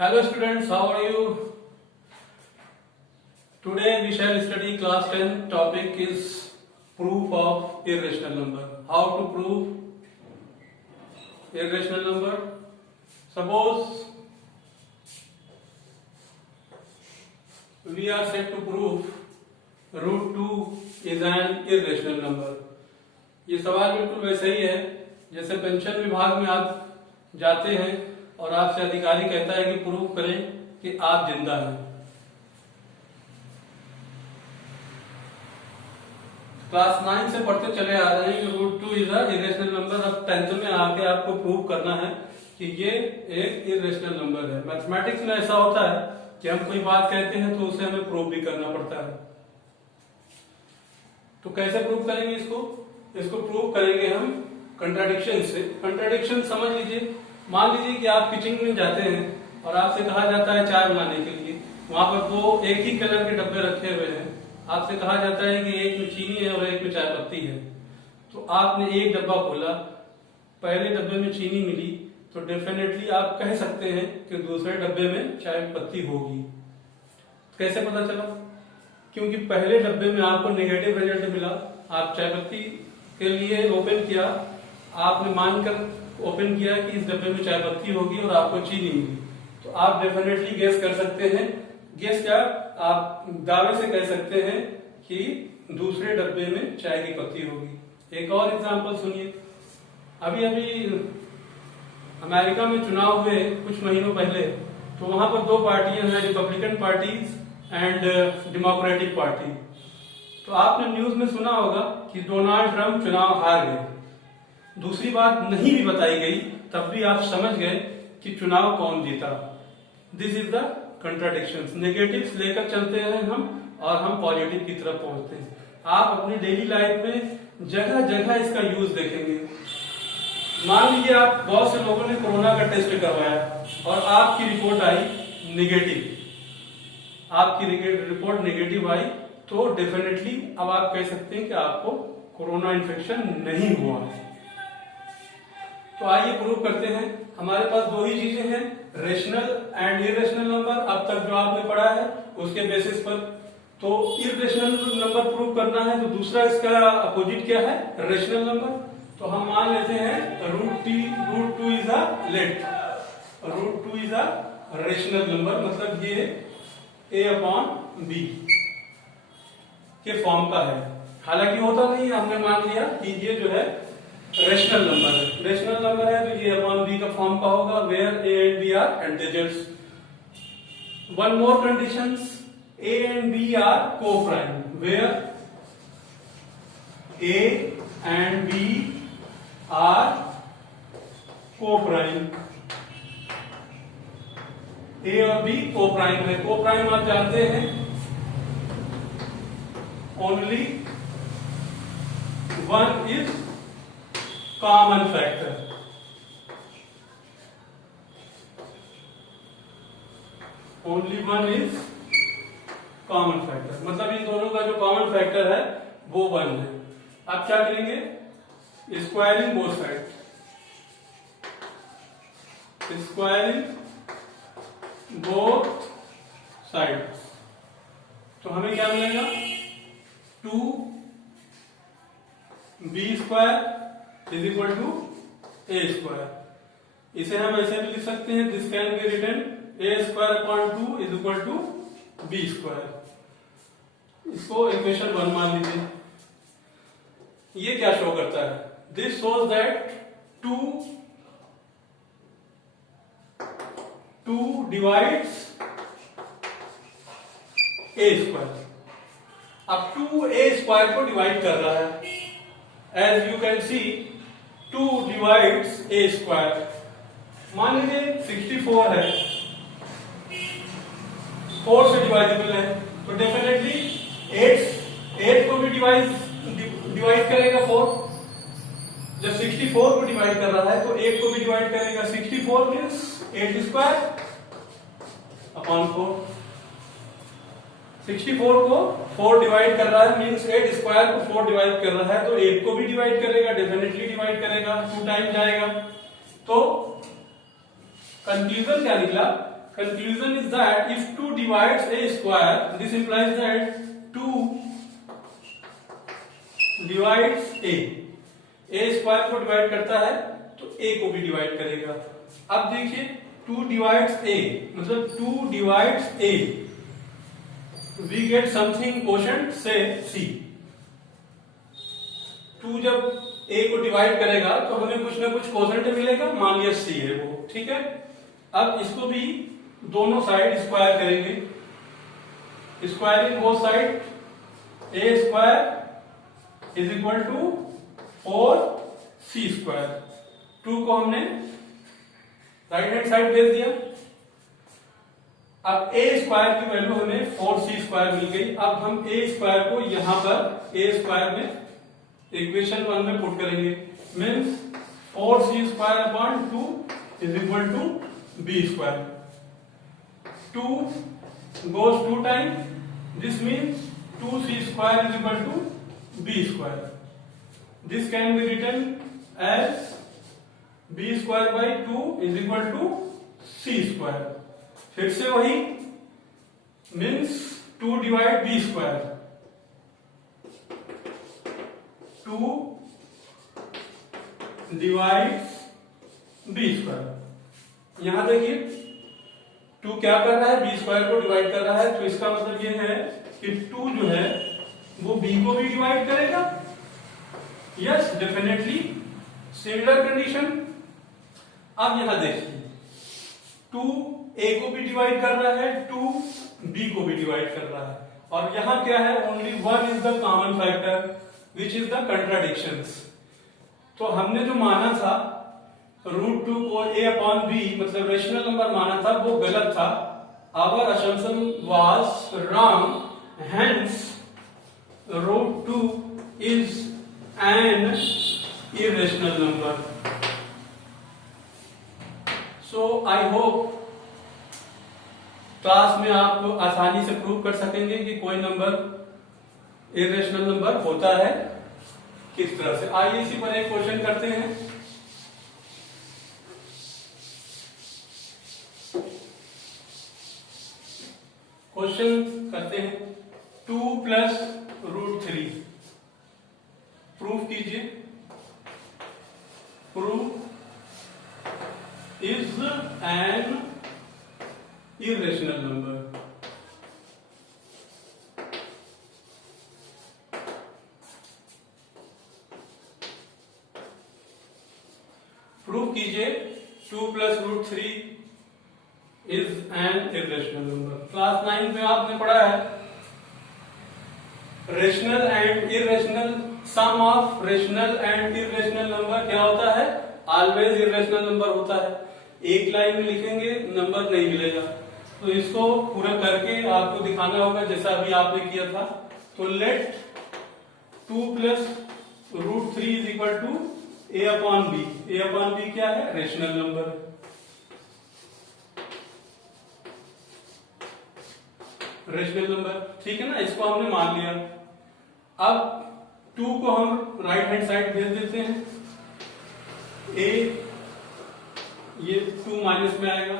Hello students, how are you? Today we shall study class 10. Topic is proof of irrational number. How to prove irrational number? Suppose we are set to prove root 2 is an irrational number. ये सवाल बिल्कुल वैसे ही है जैसे pension विभाग में आप जाते हैं और आपसे अधिकारी कहता है कि प्रूव करें कि आप जिंदा हैं। क्लास 9 से पढ़ते चले आ रहे हैं कि root 2 is a irrational number. अब 10th में आके आपको प्रूव करना है कि ये एक इरेशनल नंबर है। मैथमेटिक्स में ऐसा होता है कि हम कोई बात कहते हैं तो उसे हमें प्रूव भी करना पड़ता है। तो कैसे प्रूव करेंगे इसको प्रूव करेंगे हम कंट्राडिक्शन से। कंट्राडिक्शन समझ लीजिए, मान लीजिए कि आप किचन में जाते हैं और आपसे कहा जाता है चाय बनाने के लिए, वहां पर दो एक ही कलर के डब्बे रखे हुए हैं। आपसे कहा जाता है कि एक में चीनी है और एक में चाय पत्ती है। तो आपने एक डब्बा खोला, पहले डब्बे में चीनी मिली तो डेफिनेटली आप कह सकते हैं कि दूसरे डब्बे में चाय पत्ती होगी। कैसे पता चला? क्योंकि पहले डब्बे में आपको नेगेटिव रिजल्ट मिला। आप चाय पत्ती के लिए ओपन किया, आपने मानकर ओपन किया कि इस डब्बे में चाय पत्ती होगी और आपको चीनी मिली, तो आप डेफिनेटली गेस कर सकते हैं। गेस क्या? आप दावे से कह सकते हैं कि दूसरे डब्बे में चाय की पत्ती होगी। एक और एग्जांपल सुनिए। अभी अमेरिका में चुनाव हुए कुछ महीनों पहले, तो वहां पर दो पार्टियां हैं, Republican parties and democratic party. तो आपने न्यूज में सुना होगा कि डोनाल्ड ट्रंप चुनाव हार गए। दूसरी बात नहीं भी बताई गई, तब भी आप समझ गए कि चुनाव कौन जीता। This is the contradictions. Negatives लेकर चलते हैं हम और हम पॉजिटिव की तरफ पहुंचते हैं। आप अपनी डेली लाइफ में जगह जगह इसका यूज देखेंगे। मान लीजिए आप बहुत से लोगों ने कोरोना का टेस्ट करवाया और आपकी रिपोर्ट आई नेगेटिव, आपकी रिपोर्ट नेगेटिव आई, तो डेफिनेटली अब आप कह सकते हैं कि आपको कोरोना इन्फेक्शन नहीं हुआ। तो आइए प्रूव करते हैं। हमारे पास दो ही चीजें हैं, रेशनल एंड इरेशनल नंबर। अब तक जो आपने पढ़ा है उसके बेसिस पर। तो इरेशनल नंबर प्रूव करना है तो दूसरा इसका अपोजिट क्या है? Rational number. तो हम मान लेते हैं root 2 is a let, root 2 is a rational number, मतलब ये a/b के फॉर्म का है। हालांकि होता नहीं, हमने मान लिया कि ये जो है रेशनल नंबर है। रेशनल नंबर है तो ये a/b का फॉर्म का होगा, where a and b are integers. One more conditions, a and b are co-prime, where a and b are co-prime। a और b co-prime है। co-prime आप जानते हैं, only one is common factor. Only one is common factor, मतलब इन दोनों का जो common factor है वो वन है। आप क्या करेंगे? Squaring both side, squaring both side. तो हमें क्या मिलेगा? 2b² is equal to a²। इसे हम ऐसे भी लिख सकते हैं, this can be written a²/2 is equal to b²। इसको इक्वेशन 1 मान लीजिए। ये क्या शो करता है? This shows that 2 divides a²। अब 2a² को डिवाइड कर रहा है। As you can see 2 divides a²। मान लीजिए 64 है, 4 से डिवाइडेबल है, तो डेफिनेटली 8 को भी डिवाइड करेगा 4। जब 64 को डिवाइड कर रहा है तो 8 को भी डिवाइड करेगा। 64 मीन्स 8²/4। 64 को 4 डिवाइड कर रहा है, मीन्स 8² को 4 डिवाइड कर रहा है, तो 8 को भी डिवाइड करेगा, डेफिनेटली डिवाइड करेगा, 2 टाइम जाएगा। तो कंक्लूजन क्या निकला? conclusion is that if 2 divides a square, this implies that 2 divides a square को डिवाइड करता है तो a को भी डिवाइड करेगा। अब देखिए 2 divides a मतलब 2 divides a, we get something quotient say c। 2 जब a को डिवाइड करेगा तो हमें कुछ ना कुछ क्वोशंट मिलेगा, मान लिया c है वो, ठीक है। अब इसको भी दोनों साइड स्क्वायर करेंगे, squaring both side, a square is equal to 4c square. 2 को हमने राइट हैंड साइड भेज दिया। अब a स्क्वायर की वैल्यू हमें 4c स्क्वायर मिल गई। अब हम a स्क्वायर को यहां पर a स्क्वायर में इक्वेशन 1 में पुट करेंगे, means 4c square upon 2 is equal to b square. 2 goes 2 times, this means 2c square is equal to b square. This can be written as b square by 2 is equal to c square. फिर से वही, means 2 divide b square, 2 divides b square। यहां देखिए 2 क्या कर रहा है, b square को डिवाइड कर रहा है, तो इसका मतलब ये है कि 2 जो है वो b को भी डिवाइड करेगा। Yes, definitely similar condition. अब यहां देखिए 2 a को भी डिवाइड कर रहा है, 2 b को भी डिवाइड कर रहा है, और यहां क्या है, only 1 is the common factor which is the contradictions. तो हमने जो माना था √2 को a अपॉन b मतलब रेशनल नंबर माना था, वो गलत था। Our assumption was wrong, hence √2 is an irrational number. So I hope class में आप आसानी से प्रूव कर सकेंगे कि कोई नंबर इरेशनल नंबर होता है किस तरह से। आइए इसी पर एक क्वेश्चन करते हैं। क्वेश्चन करते हैं 2 प्लस √3, प्रूफ कीजिए। Proof is an irrational number. Proof कीजिए 2 plus √3 is an irrational number. Class 9 में आपने पढ़ा है rational and irrational, sum of rational and irrational number क्या होता है, ऑलवेज इरेशनल नंबर होता है। एक लाइन में लिखेंगे नंबर नहीं मिलेगा, तो इसको पूरा करके आपको दिखाना होगा जैसा अभी आपने किया था। तो let 2 plus √3 is equal to a upon b। a upon b क्या है, रेशनल नंबर। रेशनल नंबर, ठीक है ना, इसको हमने मान लिया। अब 2 को हम राइट हैंड साइड भेज देते हैं, a ये 2 माइनस में आएगा।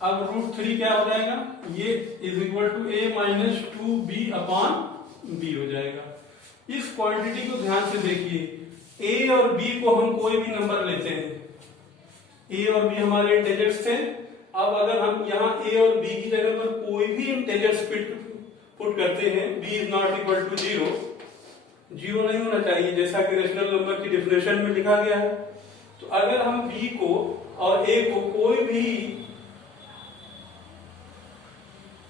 अब √3 क्या हो जाएगा, ये is equal to a minus 2b upon b हो जाएगा। इस क्वांटिटी को ध्यान से देखिए, a और b को हम कोई भी नंबर लेते हैं, a और b हमारे इंटीजर्स थे। अब अगर हम यहाँ a और b की जगह पर कोई भी इंटीजर्स पुट करते हैं, b is not equal to 0, 0 नहीं होना चाहिए जैसा कि रेशनल नंबर की डिफिनेशन में लिखा गया है। तो अगर हम b को और a को कोई भी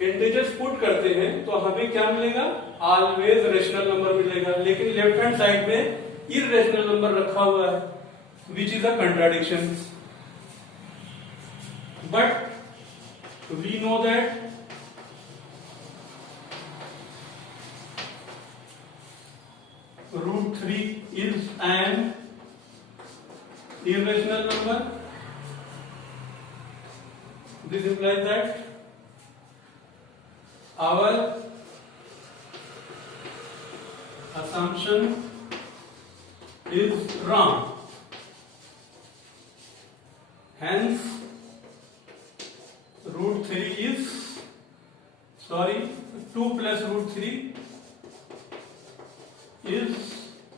इंटीजर्स पुट करते हैं तो हमें क्या मिलेगा, ऑलवेज रेशनल नंबर मिलेगा। लेकिन लेफ्ट हैंड साइड में इरेशनल नंबर रखा हुआ है, which is a contradiction. But we know that √3 is an irrational number. This implies that our assumption is wrong. Hence, sorry, 2 plus root 3 is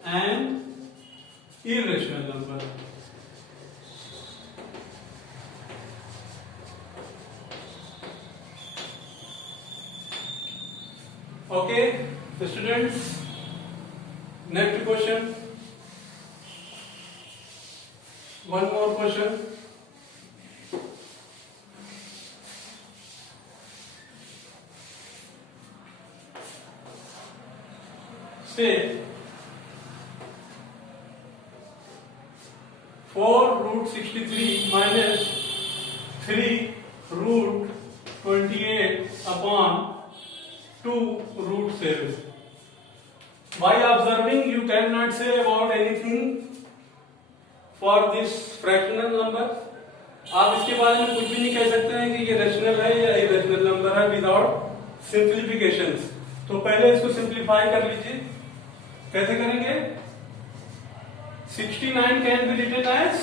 an irrational number. Okay, students, next question. One more question. Say 4 root 63 minus 3 root 28 upon 2 root 7. By observing, you cannot say about anything for this fractional number. आप इसके बारे में कुछ भी नहीं कह सकते हैं कि ये रेशनल है या इरेशनल नंबर है विदाउट सिंप्लीफिकेशंस। तो पहले इसको सिंप्लीफाई कर लीजिए। कैसे करेंगे? 69 can be written as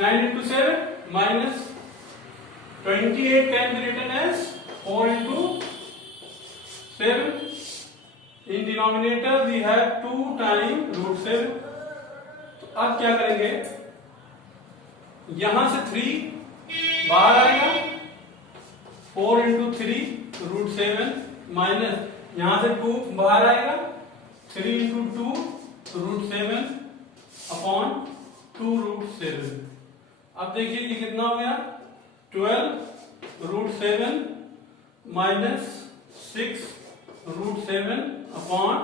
9 into 7 minus 28 can be written as 4 into 7. In denominator we have 2 times root 7. तो अब क्या करेंगे? यहां से 3 बाहर आएगा, 4 into 3 root 7 माइनस यहां से 2 बाहर आएगा, 3 into 2 root 7 अपॉन 2 root 7. अब देखिए ये कितना हो गया? 12 root 7 minus 6 root 7 upon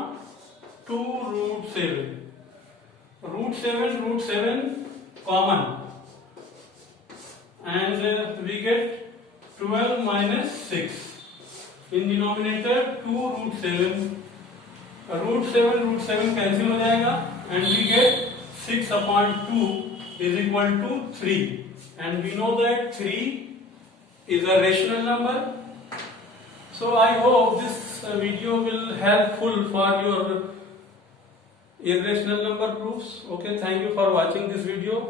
2 root 7. root 7 common and we get 12 minus 6. In denominator 2 root 7. root 7 cancel हो जाएगा and we get 6 upon 2 is equal to 3. And we know that 3 is a rational number. So I hope this video will helpful for your irrational number proofs. Okay, thank you for watching this video.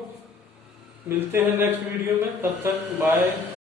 मिलते हैं next video में, तब तक bye.